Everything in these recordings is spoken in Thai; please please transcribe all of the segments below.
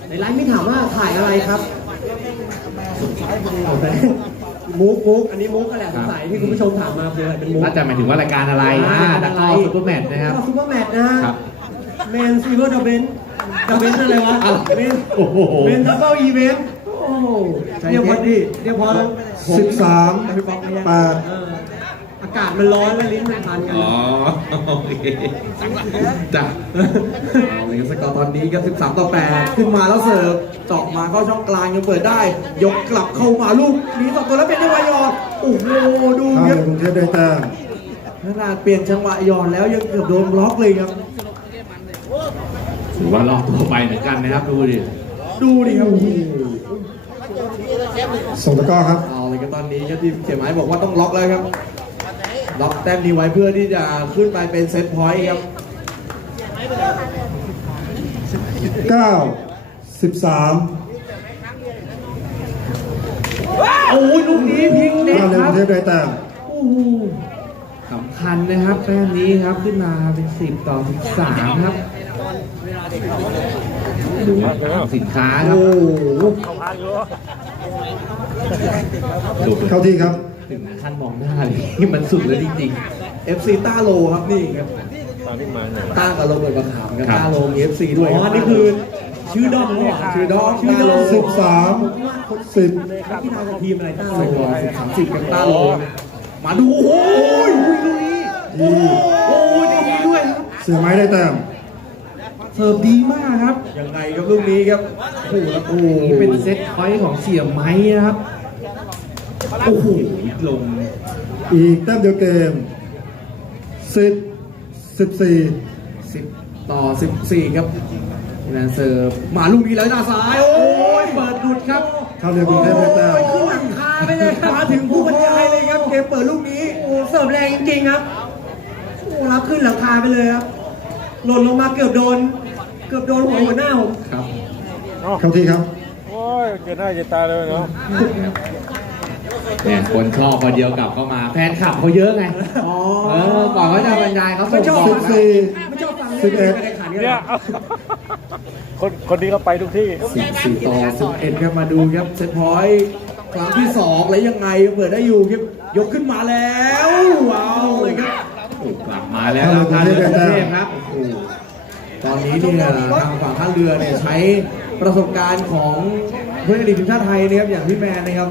ในไลฟ์ไม่ถามว่าถ่ายอะไรครับมุกอันนี้มุกก็แหละสงสัยที่คุณผู้ชมถามมาคือเป็นมุกน่าจะหมายถึงว่ารายการอะไรดักคอซูเปอร์แมตช์นะครับซูเปอร์แมตช์นะแมนซีเวอร์ดับเบิลอะไรวะเมนดับเบิลอีเวนต์โอ้เรียกพอดีเรียกพอ 13 8 อากาศมันร้อนและลิ้นมันพันกันอ๋อโอเคจ้ะเลยสกอร์ตอนนี้ก็13-8ขึ้นมาแล้วเสิร์ฟเจาะมาเข้าช่องกลางยังเปิดได้ยกกลับเข้ามาลูกนี้ต่อตัวแล้วเป็นจังหวะหยอดโอ้โหดูครับกรุงเทพได้แต้มขนาดเปลี่ยนจังหวะหยอดแล้วยังเกือบโดนบล็อกเลยครับถือว่าลอกตัวไปเหมือนกันนะครับดูดิครับส่งตะก้อครับเอาเลยกันตอนนี้ก็ที่เขียนหมายบอกว่าต้องล็อกแล้วครับล็อกแต้มนี้ไว้เพื่อที่จะขึ้นไปเป็นเซตพอยต์ครับ9-13 โอ้ยลูกนี้พลิกเน็ตครับเทพได้แต้มสำคัญนะครับแต้มนี้ครับขึ้นมาเป็น10-13ครับสินค้าครับเข้าที่ครับถึงขั้นมองหน้าเลยมันสุดเลยจริงๆ FC ต้าโลครับนี่ครับต้ากับโรเบิร์ตประขามกับต้าโลมี FC ด้วยอ๋อนี่คือชื่อดอมเนี่ยชื่อดอม13-10 ที่ทางทีมอะไรต้าโล 30กับต้าโลมาดูโอ้ยลูกนี้ดีด้วยเสือไม้ได้แต้มเสิร์ฟดีมากครับยังไงครับลูกนี้ครับโอ้โหนี่เป็นเซตพอยต์ของเสี่ยไม้นะครับโอ้โหลงอีกแต้มเดียวเกม10-14ครับนะเสิร์ฟมาลูกนี้แล้วหน้าซ้ายโอ้ยเปิดหลุดครับเข้าเรียกรุงเทพได้แต้มขึ้นหลังคาไปเลยครับมาถึงผู้บรรยายเลยครับเกมเปิดลูกนี้โอ้เสิร์ฟแรงจริงๆครับโอ้รับขึ้นหลังคาไปเลยครับหล่นลงมาเกือบโดนหัวหน้าผมครับเข้าที่ครับโอ้ยเกิดหน้าเกิดตาเลยเนาะเนี่ยคนชอบพอเดียวกลับเข้ามาแฟนคลับเขาเยอะไงก่อนเขาจะบรรยายเขาส่งบอก 11 เนี่ยคนนี้ก็ไปทุกที่ 14-11ครับมาดูครับเซตพอยต์ครั้งที่2แล้วยังไงเปิดได้อยู่ครับยกขึ้นมาแล้วว้าวเลยครับกลับมาแล้วท่าเรือกรุงเทพครับตอนนี้เนี่ยทางฝั่งท่าเรือเนี่ยใช้ประสบการณ์ของเพื่อนอดีตทีมชาติไทยนะครับอย่างพี่แมนนะครับ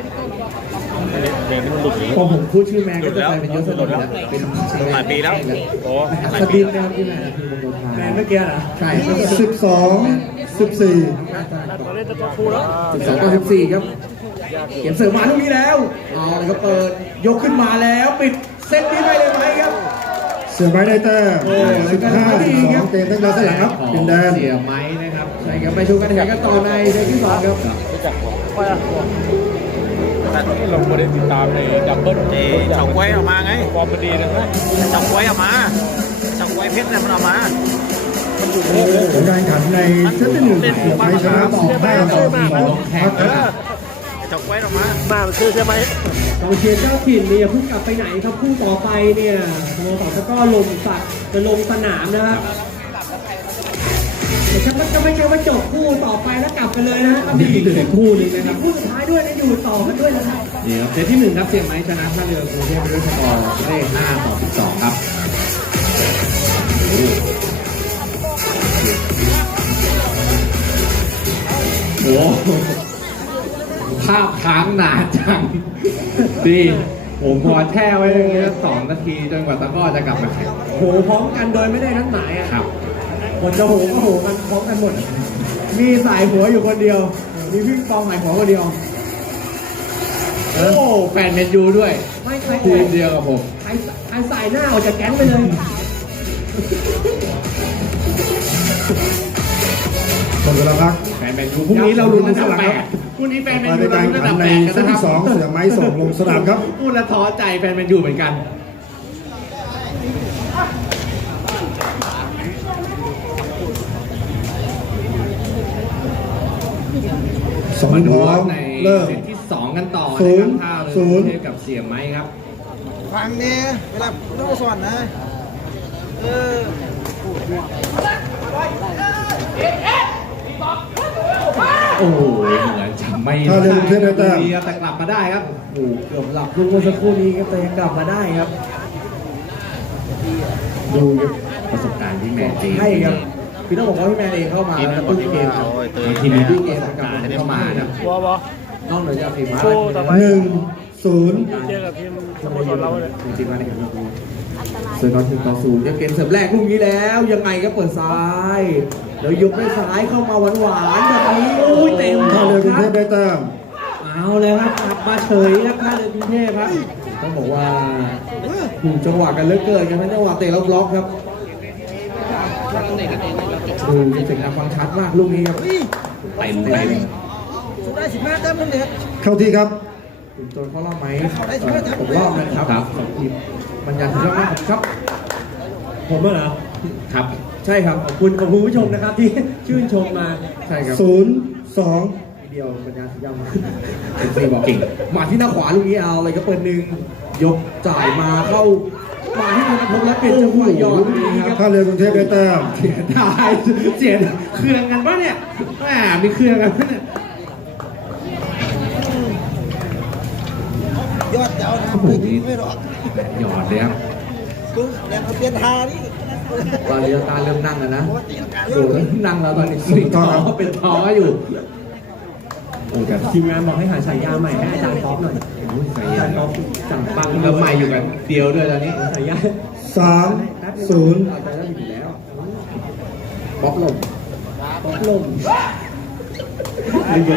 พอผมพูดชื่อแมนก็จะกลายเป็นยศสดลแล้วเป็นหลายปีแล้วโอ้สดินนะครับพี่แมนทีมบอลไทยแมนเมื่อกี้นะใช่12-14ครับเขียนเสริมมาลูกนี้แล้วเอาเลยครับเปิดยกขึ้นมาแล้วปิดเซตนี้ไปเลยไหมครับเสือไม้ได้แต้ม15-12เกมตั้งแต่สลับครับดินแดนเสียไม้นะครับใช่ครับไปชมกันกันต่อในเซตที่2ครับเราไม่ได้ติดตามในดับเบิ้ลเฉาก้วยออกมาไงฟอร์มดีนะเฉาก้วยออกมาเฉาก้วยเพชรเนี่ยมันออกมาผลการแข่งขันในเซตที่1เสือไม้ชนะต่อได้ต่อเฉาก้วยออกมามันคือใช่ไหมกองเชียร์เจ้าถิ่นเนี่ยเพิ่งกลับไปไหนครับคู่ต่อไปเนี่ยสโมสรตะก้อลมสัตว์จะลงสนามนะครับแต่ฉันก็ไม่ใช่ว่าจบคู่ต่อไปแล้วกลับไปเลยนะก็มีอีกคู่นึงนะครับคู่สุดท้ายด้วยนะอยู่ต่อกันด้วยนะครับเดี๋ยวเซตที่1ครับเสี่ยไม้ชนะท่าเรือกรุงเทพไปด้วยสกอร์เลข5-12ครับโอ้ภาพค้างนานจังดีผมพอแช่ไว้อย่างเงี้ย2 นาทีจนกว่าตะก้อจะกลับมาแข่งโหพร้อมกันโดยไม่ได้นัดหมายอ่ะครับคนจะโหก็โหกันพร้อมกันหมดมีสายหัวอยู่คนเดียวมีพี่ปองสายหัวคนเดียวโอ้แฟนเมนยูด้วยไม่ใครทีมเดียวกับผมใครสายหน้าออกจากแก๊งไปเลยหมดเวลาพักแฟนแมนยูพรุ่งนี้เราลุ้นอันดับ8พรุ่งนี้แฟนแมนยูเราลุ้นอันดับ8กันนะครับที่2เสือไม้ส่งลงสนามครับพูดและท้อใจแฟนแมนยูเหมือนกันมาดูในเซตที่2กันต่อนะครับท่าเรือเทพกับเสี่ยไม้ครับฟังเนี่ยเวลาต้องสอนนะโอ้โหเหมือนจะไม่ถ้าเร็วขึ้นนะแต้มดีครับแต่กลับมาได้ครับโอ้โหเกือบหลับลูกเมื่อสักครู่นี้ก็แต่ยังกลับมาได้ครับ ดูครับประสบการณ์ที่แมนจริงใช่ครับคือต้องบอกว่าพี่แมนเองเข้ามาแล้วกระตุ้นเกมครับบางทีมีพี่เกมกลับมาเข้ามานะวอวอนอกเหนือจากฝีไม้โอ้ต่อไป 1-0 เจอกับทีมสโมสรเราเลยจริงๆมาในเกมเราเซอร์นอตถึงต่อศูนย์ยังเกมเสิร์ฟแรกลูกนี้แล้วยังไงก็เปิดซ้ายแล้วยกด้วยซ้ายเข้ามาหวานๆแบบนี้โอ้ยเต็มท่าเรือกรุงเทพได้แต้มเอาเลยครับกลับมาเฉยครับท่าเรือกรุงเทพครับต้องบอกว่าถูกจังหวะกันเหลือเกินครับจังหวะเตะแล้วบล็อกครับดูเสียงดังฟังชัดมากลูกนี้ครับเต็มเต็มเข้าที่ครับถึงโจนเขารอบไหมผมรอบนะครับครับทีมบรรยายถึงรอบหน้าครับผมเหรอครับใช่ครับขอบคุณผู้ชมนะครับที่ชื่นชมมาใช่ครับ 0-2 เดียวบรรยายถึงยาวมาเอ็นซีบอกเก่งมาที่หน้าขวาลูกนี้เอาเลยก็เปิดหนึ่งยกจ่ายมาเข้ามาที่มือพบและเป็นจังหวะหยอดลูกนี้ครับท่าเรือกรุงเทพได้แต้มเสียดายเสียเครื่องกันปะเนี่ยแหมมีเครื่องกันปะเนี่ยยอดเจ้านะโอ้โหนี่หยอดเลยครับตุ้งแรงเขาเปลี่ยนทานี่ตอนนี้ตาเริ่มนั่งแล้วนะโอ้ยนั่งแล้วตอนนี้เป็นท้อเป็นท้ออยู่โอ้แต่ทีมงานบอกให้หาฉายาใหม่ให้อาจารย์ท็อปหน่อยใส่อาจายารย์ท็อปสั่งปังแล้วใหม่อยู่กันเดียวด้วยตอนนี้ฉายา 3-0เอาใจได้อยู่แล้วบล็อกลมท็อปลม